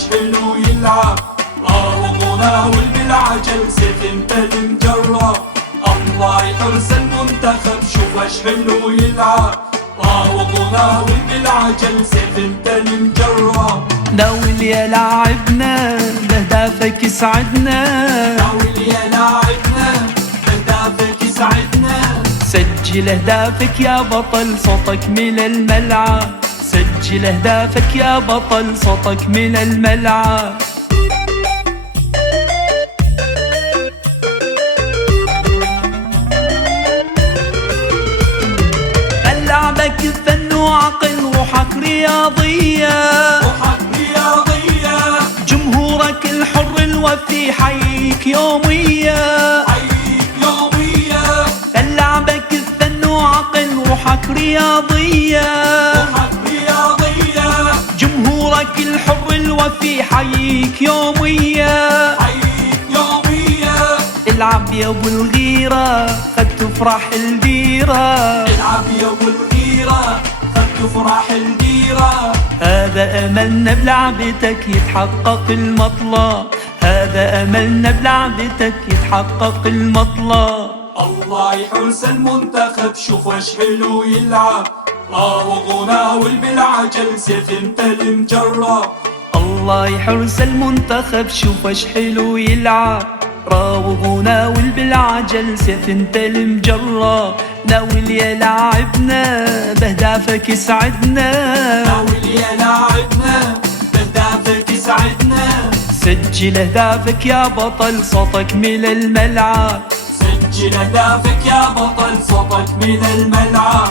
شوفش حلو يلعب، راوغونا والبالعجل سيف انت المجرب. الله يحرس المنتخب شوفش حلو يلعب، راوغونا والبالعجل سيف انت المجرب. ناول يا لاعبنا بهدافك يسعدنا، ناول يا لاعبنا بهدافك يسعدنا. سجل اهدافك يا بطل صوتك من الملعب، سجل اهدافك يا بطل صوتك من الملعب. لعبك فن وعقل روحك رياضية، روحك رياضية. جمهورك الحر الوفي حييك يوميا، حييك يوميا. لعبك فن وعقل روحك رياضية، روحك رياضية. جمهورك الحر الوفي حييك يوميا، حييك يوميا. العب يا ابو الغيرة خد تفرح الديرة، العب يا ابو الغيرة خد تفرح الديرة. هذا املنا بلعبتك يتحقق المطلب، هذا املنا بلعبتك يتحقق المطلب. الله يحرس المنتخب شوفش حلو يلعب، راوغونا والبالعجل سيف انت المجرب. الله يحرس المنتخب شوفش حلو يلعب، راوغونا والبالعجل سيف انت المجرب. ناول يا لاعبنا بهدافك يسعدنا، ناول يا لاعبنا بهدافك يسعدنا. سجل اهدافك يا بطل صوتك من الملعب، سجل اهدافك يا بطل صوتك من الملعب.